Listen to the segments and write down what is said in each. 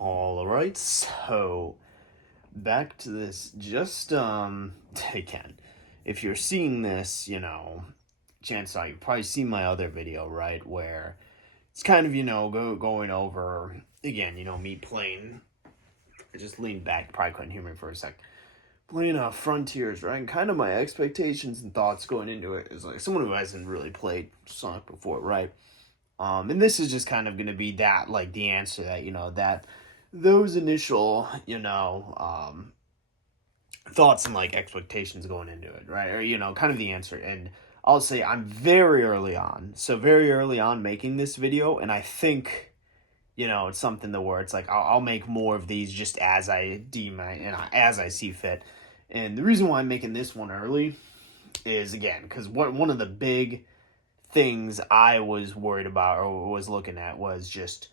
All right, so back to this. Just again, if you're seeing this, chances are you've probably seen my other video, right? Where it's kind of going over again, me playing. I just leaned back, probably couldn't hear me for a sec. Playing Frontiers, right? And kind of my expectations and thoughts going into it is like someone who hasn't really played Sonic before, right? And this is just kind of going to be that, like the answer that that those initial thoughts and like expectations going into it, right? Or kind of the answer. And I'll say I'm very early on, so very early on making this video, and I think it's something that where it's like I'll make more of these just as I deem as I see fit. And the reason why I'm making this one early is again because one of the big things I was worried about or was looking at was just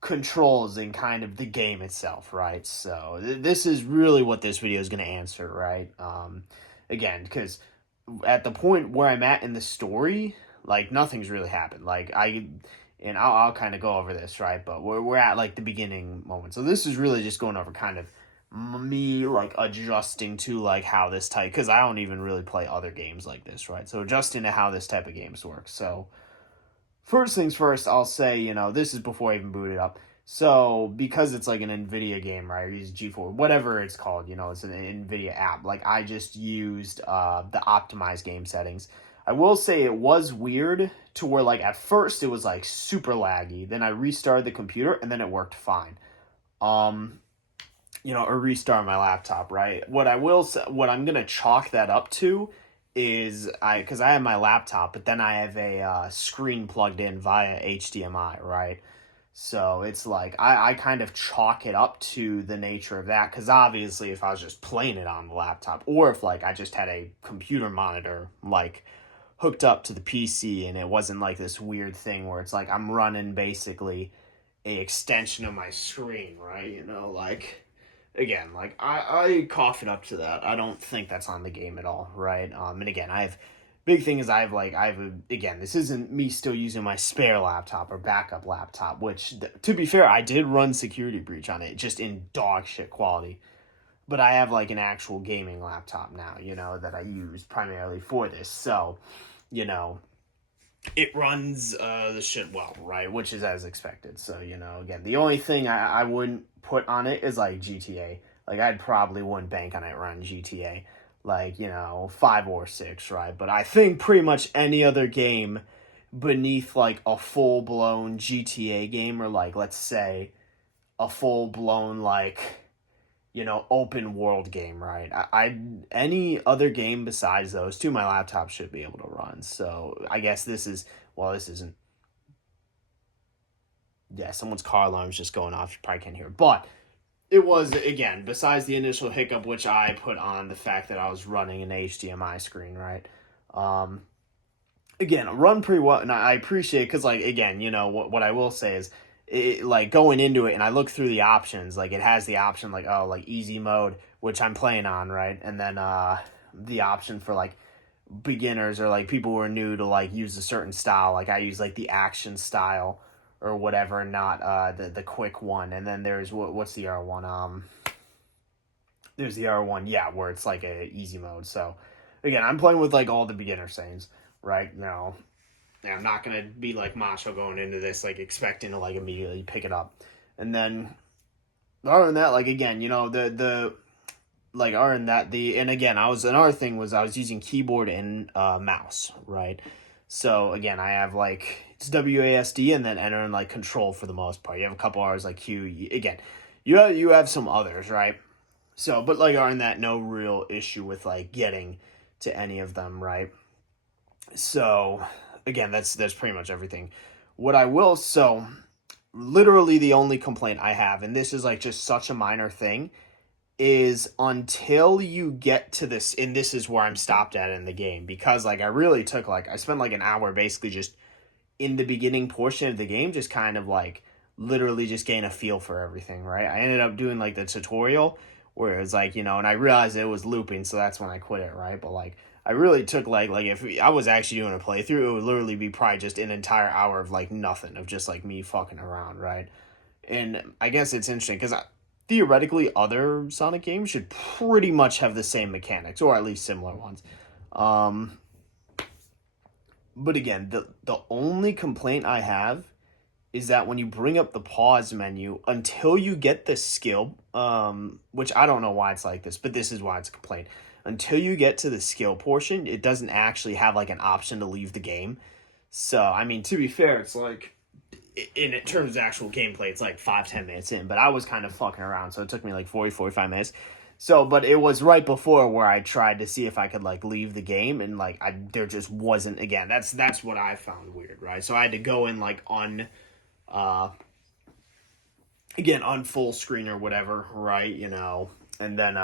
controls and kind of the game itself, right? So this is really what this video is going to answer, right? Again, because at the point where I'm at in the story, like nothing's really happened. I'll kind of go over this, right? But we're at like the beginning moment. So this is really just going over kind of me like adjusting to like how this type, because I don't even really play other games like this, right? So adjusting to how this type of games work. So first things first, I'll say, this is before I even booted up. So because it's like an NVIDIA game, right? I use G4, whatever it's called, it's an NVIDIA app. Like I just used the optimized game settings. I will say it was weird to where like at first it was like super laggy. Then I restarted the computer and then it worked fine. Or restart my laptop, right? What I will say, what I'm gonna chalk that up to is because I have my laptop, but then I have a screen plugged in via HDMI, right? So it's like I kind of chalk it up to the nature of that because obviously if I was just playing it on the laptop or if like I just had a computer monitor like hooked up to the PC and it wasn't like this weird thing where it's like I'm running basically a extension of my screen, right? Like again, like I cough it up to that. I don't think that's on the game at all, right? And again, I have big thing is again, this isn't me still using my spare laptop or backup laptop, which to be fair, I did run Security Breach on it, just in dog shit quality. But I have like an actual gaming laptop now, that I use primarily for this. So, you know, it runs the shit well, right? Which is as expected. So, again, the only thing I wouldn't put on it is like GTA. Like, I'd probably wouldn't bank on it running GTA, like, 5 or 6, right? But I think pretty much any other game beneath like a full blown GTA game or like, let's say, a full blown like open world game, right? I any other game besides those two, my laptop should be able to run. So I guess this isn't. Yeah, someone's car alarm's just going off. You probably can't hear, but it was again besides the initial hiccup, which I put on the fact that I was running an HDMI screen, right? Um, Again, run pretty well, and I appreciate because like again, what I will say is like going into it and I look through the options, like it has the option like like easy mode, which I'm playing on, right? And then the option for like beginners or like people who are new to like use a certain style, like I use like the action style or whatever, not the quick one. And then there's what's the R1? There's the R1, yeah, where it's like a easy mode. So again, I'm playing with like all the beginner settings, right? And I'm not gonna be like macho going into this like expecting to like immediately pick it up. And then other than that, like again, the like other than that the and again another thing was I was using keyboard and mouse, right? So again, I have like it's WASD and then enter and like control for the most part. You have a couple R's like Q. Again, you have some others, right? So but like other than that, no real issue with like getting to any of them, right? So again, that's pretty much everything. What I will so literally the only complaint I have, and this is like just such a minor thing, is until you get to this, and this is where I'm stopped at in the game because like I really took like I spent like an hour basically just in the beginning portion of the game, just kind of like literally just getting a feel for everything, right? I ended up doing like the tutorial where it's like, and I realized it was looping, so that's when I quit it, right? But like I really took like if I was actually doing a playthrough, it would literally be probably just an entire hour of like nothing, of just like me fucking around, right? And I guess it's interesting because theoretically other Sonic games should pretty much have the same mechanics, or at least similar ones. Um, but again, the only complaint I have is that when you bring up the pause menu, until you get the skill, which I don't know why it's like this, but this is why it's a complaint. Until you get to the skill portion, it doesn't actually have like an option to leave the game. So, I mean, to be fair, it's like, in terms of actual gameplay, it's like 5-10 minutes in, but I was kind of fucking around, so it took me like 40-45 minutes. So, but it was right before where I tried to see if I could like leave the game, and like there just wasn't. Again, that's what I found weird, right? So I had to go in like uh again on full screen or whatever, right? And then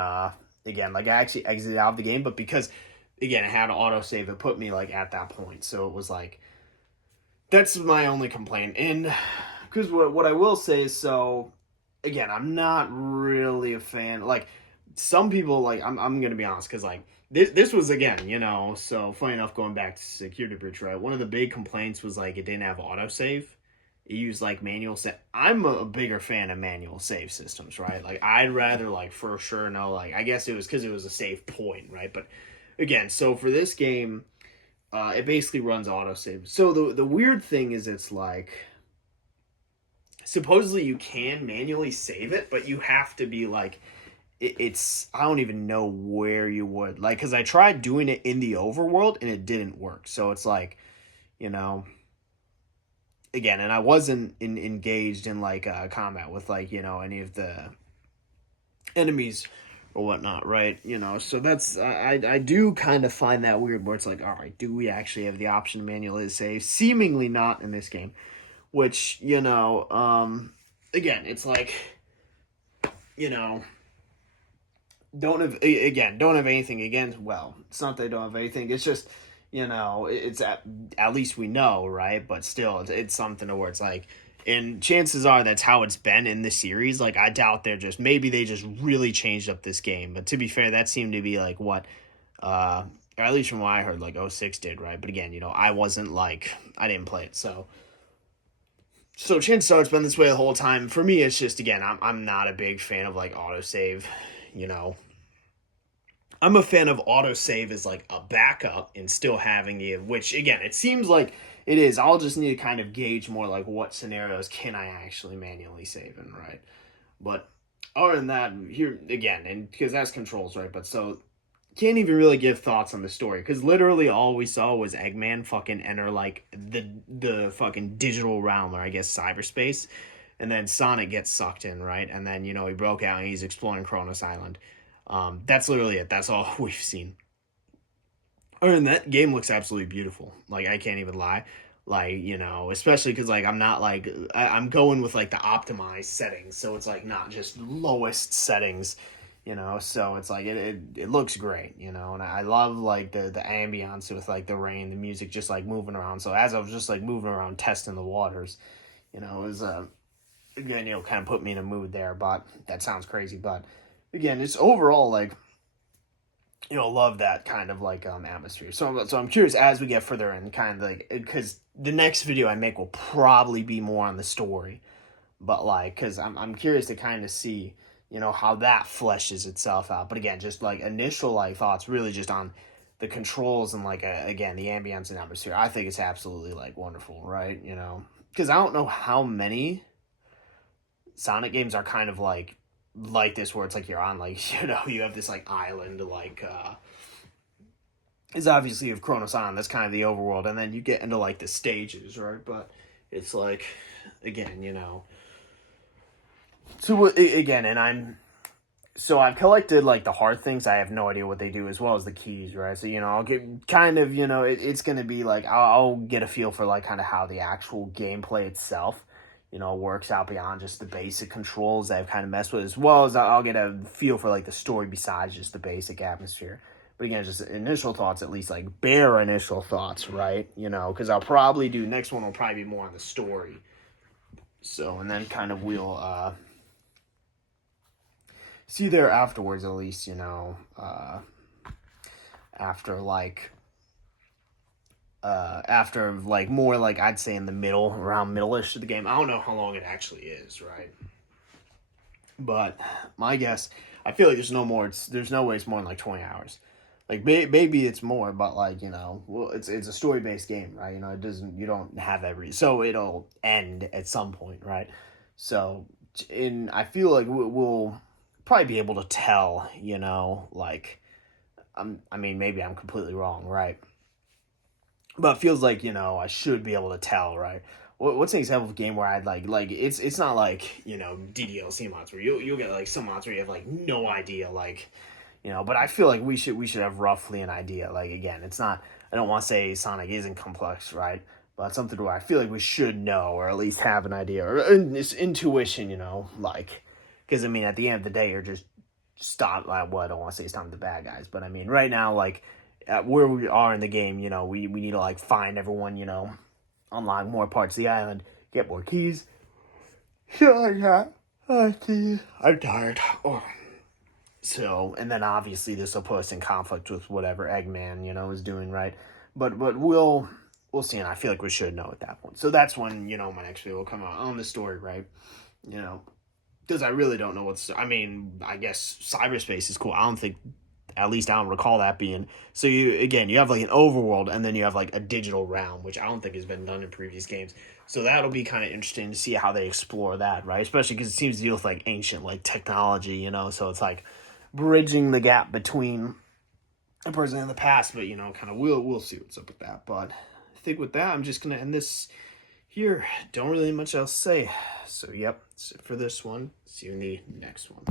again, like I actually exited out of the game, but because again it had autosave, it put me like at that point, so it was like that's my only complaint. And because what I will say is, so again, I'm not really a fan. Like some people, like I'm gonna be honest, because like this was again, so funny enough, going back to Security Breach, right? One of the big complaints was like it didn't have autosave. It used like manual set. I'm a bigger fan of manual save systems, right? Like I'd rather like for sure know, like I guess it was because it was a save point, right? But again, so for this game, it basically runs autosave. So the weird thing is, it's like supposedly you can manually save it, but you have to be like it's I don't even know where you would like, because I tried doing it in the overworld and it didn't work. So it's like, you know again, and I wasn't engaged in like combat with like any of the enemies or whatnot, right? So that's I do kind of find that weird, where it's like, all right, do we actually have the option to manually save? Seemingly not in this game, which again, it's like you know don't have anything against. Well, it's not that I don't have anything. It's just it's at least we know, right? But still, it's something to where it's like, and chances are that's how it's been in the series. Like I doubt maybe they just really changed up this game. But to be fair, that seemed to be like what or at least from what I heard, like '06 did, right? But again, I wasn't like I didn't play it, so chances are it's been this way the whole time. For me, it's just again, I'm not a big fan of like autosave. You know, I'm a fan of autosave as like a backup and still having the, which again, it seems like it is. I'll just need to kind of gauge more like what scenarios can I actually manually save in, right? But other than that, here again, and because that's controls, right? But so can't even really give thoughts on the story because literally all we saw was Eggman fucking enter like the fucking digital realm, or I guess cyberspace, and then Sonic gets sucked in, right? And then he broke out and he's exploring Kronos Island. That's literally it. That's all we've seen. Other than that, game looks absolutely beautiful. Like I can't even lie. Like especially because like I'm not like I'm going with like the optimized settings, so it's like not just lowest settings. So it's like it looks great. And I love like the ambiance with like the rain, the music just like moving around. So as I was just like moving around testing the waters, it was again kind of put me in a mood there. But that sounds crazy, but again, it's overall like love that kind of like atmosphere. So I'm curious as we get further in, kind of like, because the next video I make will probably be more on the story, but like because I'm curious to kind of see how that fleshes itself out. But again, just like initial like thoughts really just on the controls and like again the ambience and atmosphere. I think it's absolutely like wonderful, right? Because I don't know how many Sonic games are kind of like this, where it's like you're on like you have this like island, like is obviously of Kronos Island, that's kind of the overworld, and then you get into like the stages, right? But it's like again so again, and I've collected like the hard things. I have no idea what they do, as well as the keys, right? So I'll get kind of it's gonna be like I'll get a feel for like kind of how the actual gameplay itself works out beyond just the basic controls that I've kind of messed with, as well as I'll get a feel for like the story besides just the basic atmosphere. But again, just initial thoughts, at least like bare initial thoughts, right? Because I'll probably do next one will probably be more on the story. So, and then kind of we'll see there afterwards, at least, after like after like more like I'd say in the middle, around middle-ish of the game. I don't know how long it actually is, right? But my guess, I feel like there's no way it's more than like 20 hours. Like maybe it's more, but like well, it's a story based game, right? It doesn't you don't have so it'll end at some point, right? So in I feel like we'll probably be able to tell, like I mean maybe I'm completely wrong, right? But it feels like I should be able to tell, right? What's an example of a game where I'd like it's not like DDLC mods where you'll get like some mods where you have like no idea, like but I feel like we should have roughly an idea. Like again, it's not. I don't want to say Sonic isn't complex, right? But something where I feel like we should know, or at least have an idea, or this intuition, like because I mean, at the end of the day, you're just stop. Well, I don't want to say stop the bad guys, but I mean, right now, like at where we are in the game, we need to like find everyone, unlock more parts of the island, get more keys. Shit like that. I'm tired. Oh. So, and then obviously this will put us in conflict with whatever Eggman, is doing, right? But we'll see, and I feel like we should know at that point. So that's when, my next video will come out on the story, right? Because I really don't know I mean, I guess cyberspace is cool. I don't think, at least I don't recall that being. So you have like an overworld, and then you have like a digital realm, which I don't think has been done in previous games. So that'll be kind of interesting to see how they explore that, right? Especially because it seems to deal with like ancient like technology, so it's like bridging the gap between the present and the past, but kind of we'll see what's up with that. But I think with that, I'm just gonna end this here. Don't really much else to say. So yep, that's it for this one. See you in the next one.